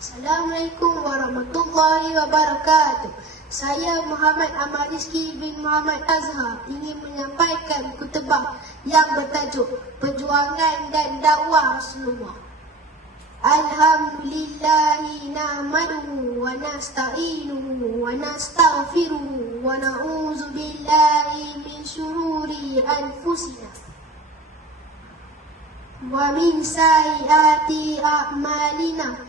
Assalamualaikum warahmatullahi wabarakatuh. Saya Muhammad Ahmad Rizki bin Muhammad Azhar ingin menyampaikan kutubah yang bertajuk Perjuangan dan Dakwah Rasulullah. Alhamdulillahi nahmaduhu wa nasta'inuhu wa nastaghfiruhu wa na'udzu billahi min syururi anfusina wa min sayyiati a'malina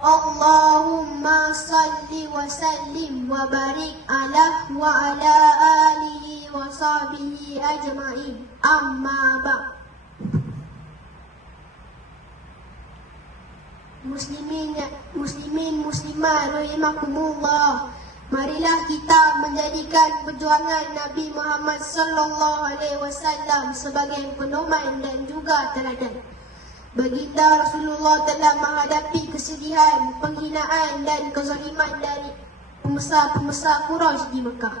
Allahumma salli wa sallim wa barik ala wa ala alihi wa sahbihi ajma'in. Amma ba Muslimin muslimin muslimat rahimakumullah. Marilah kita menjadikan perjuangan Nabi Muhammad sallallahu alaihi wasallam sebagai pedoman dan juga teladan Baginda Rasulullah telah menghadapi kesedihan, penghinaan dan kezaliman dari pembesar-pembesar Quraisy di Mekah.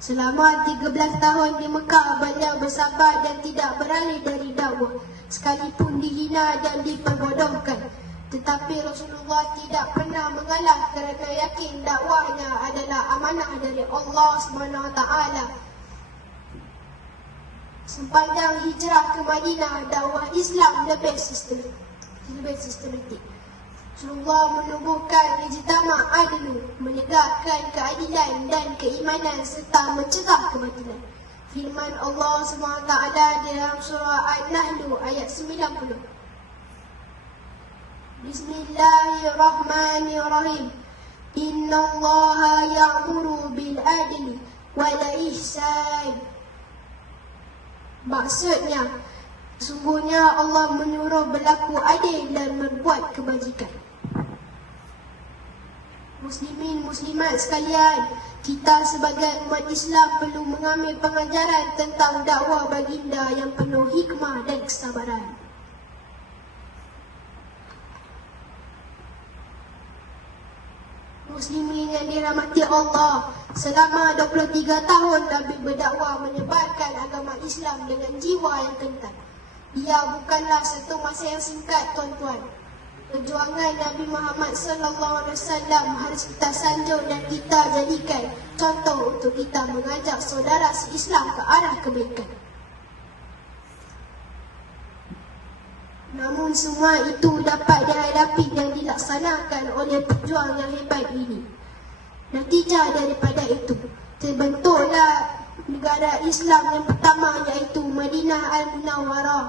Selama 13 tahun di Mekah, beliau bersabar dan tidak beralih dari dakwah sekalipun dihina dan diperbodohkan. Tetapi Rasulullah tidak pernah mengalah kerana yakin dakwahnya adalah amanah dari Allah SWT. Sepanjang hijrah ke Madinah, dakwah Islam lebih sistematik. Lebih sistematik. Rasulullah menubuhkan ijtama adlu, menegakkan keadilan dan keimanan serta mencegah kebatilan. Firman Allah SWT dalam surah An-Nahl ayat 90. Bismillahirrahmanirrahim. Inna Allah ya'muru bil adli wal ihsan Maksudnya, sungguhnya Allah menyuruh berlaku adil dan membuat kebajikan. Muslimin, muslimat sekalian, kita sebagai umat Islam perlu mengambil pengajaran tentang dakwah baginda yang penuh hikmah dan kesabaran. Muslimin yang dirahmati Allah Selama 23 tahun Nabi berdakwah menyebarkan agama Islam dengan jiwa yang kental Ia bukanlah satu masa yang singkat tuan-tuan Perjuangan Nabi Muhammad sallallahu alaihi wasallam harus kita sanjung dan kita jadikan contoh untuk kita mengajak saudara se-Islam ke arah kebaikan. Namun semua itu dapat dihadapi dan dilaksanakan oleh pejuang yang hebat ini. Natijah daripada itu, terbentuklah negara Islam yang pertama iaitu Madinah Al-Munawwarah.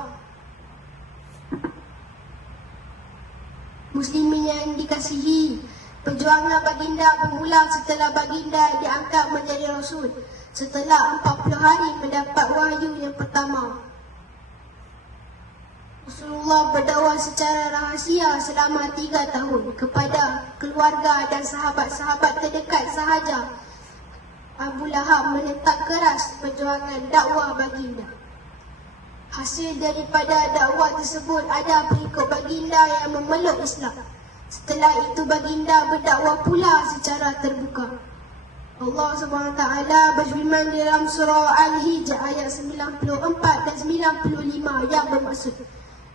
Muslimin yang dikasihi, perjuangan baginda bermula setelah baginda diangkat menjadi Rasul. Setelah 40 hari mendapat wahyu yang pertama, Rasulullah berdakwah secara rahsia selama tiga tahun kepada keluarga dan sahabat-sahabat terdekat sahaja. Abu Lahab menentang keras perjuangan dakwah baginda. Hasil daripada dakwah tersebut ada pengikut baginda yang memeluk Islam. Setelah itu baginda berdakwah pula secara terbuka. Allah SWT berfirman dalam surah Al-Hijj ayat 94 dan 95 yang bermaksud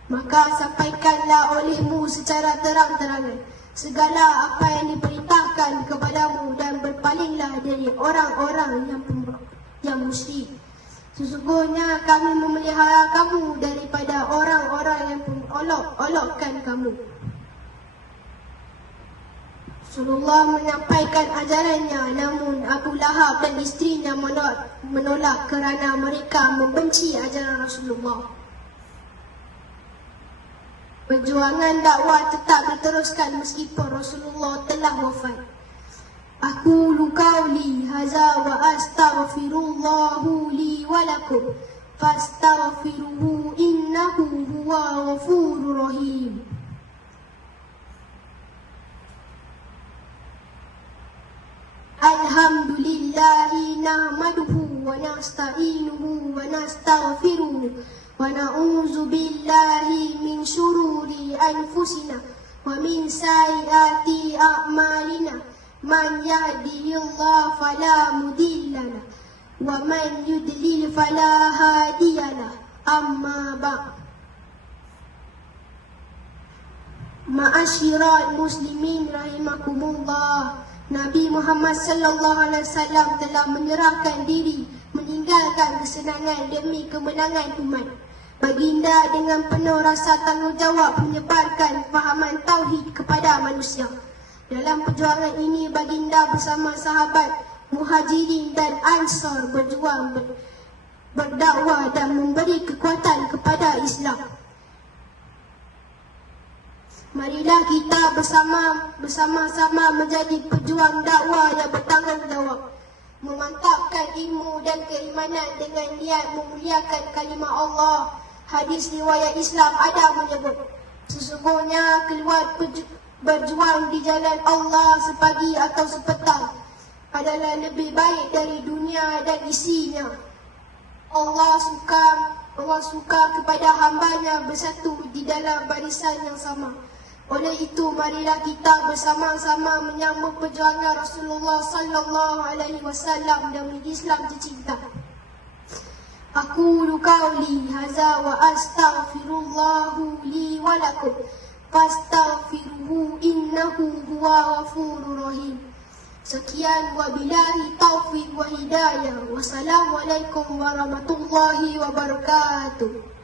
Maka sampaikanlah olehmu secara terang-terangan segala apa yang diperintahkan kepadamu dan berpalinglah dari orang-orang yang yang musyrik. Sesungguhnya kami memelihara kamu daripada orang-orang yang olok-olokkan kamu. Rasulullah menyampaikan ajarannya namun Abu Lahab dan isterinya menolak, menolak kerana mereka membenci ajaran Rasulullah. Perjuangan dakwah tetap diteruskan meskipun Rasulullah telah wafat. Aku lukauli haza wa astaghfirullahu li walakum fastaghfiruhu innahu huwa ghafurur rahim. Alhamdulillah لله نحمده ونستعينه ونستغفره ونعوذ بالله من شرور أنفسنا ومن سيئات أعمالنا من يهده الله فلا مضل له ومن يضلل فلا هادي له أما بعد Ma'asyiral muslimin rahimakumullah Nabi Muhammad sallallahu alaihi wasallam telah menyerahkan diri meninggalkan kesenangan demi kemenangan umat. Baginda dengan penuh rasa tanggungjawab menyebarkan fahaman tauhid kepada manusia. Dalam perjuangan ini baginda bersama sahabat Muhajirin dan Ansar berjuang ber, berdakwah dan memberi kekuatan kepada Islam. Marilah kita bersama bersama-sama menjadi pejuang dakwah yang bertanggungjawab. Memantapkan ilmu dan keimanan dengan niat memuliakan kalimah Allah. Hadis riwayat Islam ada menyebut, sesungguhnya keluar berjuang di jalan Allah sepagi atau sepetang adalah lebih baik dari dunia dan isinya. Allah suka Allah suka kepada hambanya bersatu di dalam barisan yang sama. Oleh itu marilah kita bersama-sama menyambut perjuangan Rasulullah sallallahu alaihi wasallam demi Islam tercinta. Aku qauli hadza wa astaghfirullahu li wa lakum fastaghfiruhu innahu huwa ghafurur rahim. Sekian wabillahi taufiq wa hidayah. Wassalamualaikum warahmatullahi wabarakatuh.